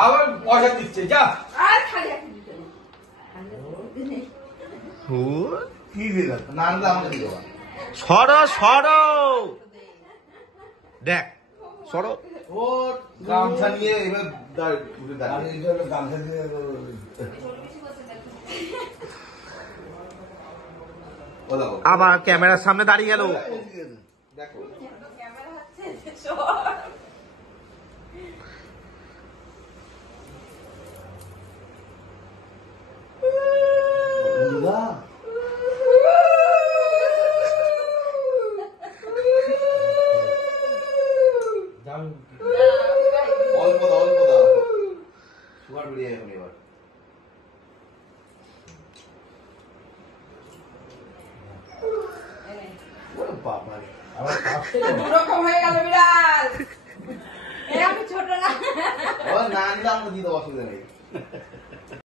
আবার পয়সা দিচ্ছে যা কি দিলাম না আনলে আমাকে দিও সরো দেখ সরো ও গামছা নিয়ে এবার গামছা দিয়ে আবার ক্যামেরার সামনে দাঁড়িয়ে গেল দেখো অল্প দা সুগার বেরিয়ে এখন এবার বাবা আমার দুরকম হয়ে গেল বিড়াল আমি ছোট না না নিলে আমরা দিতে অসুবিধা নেই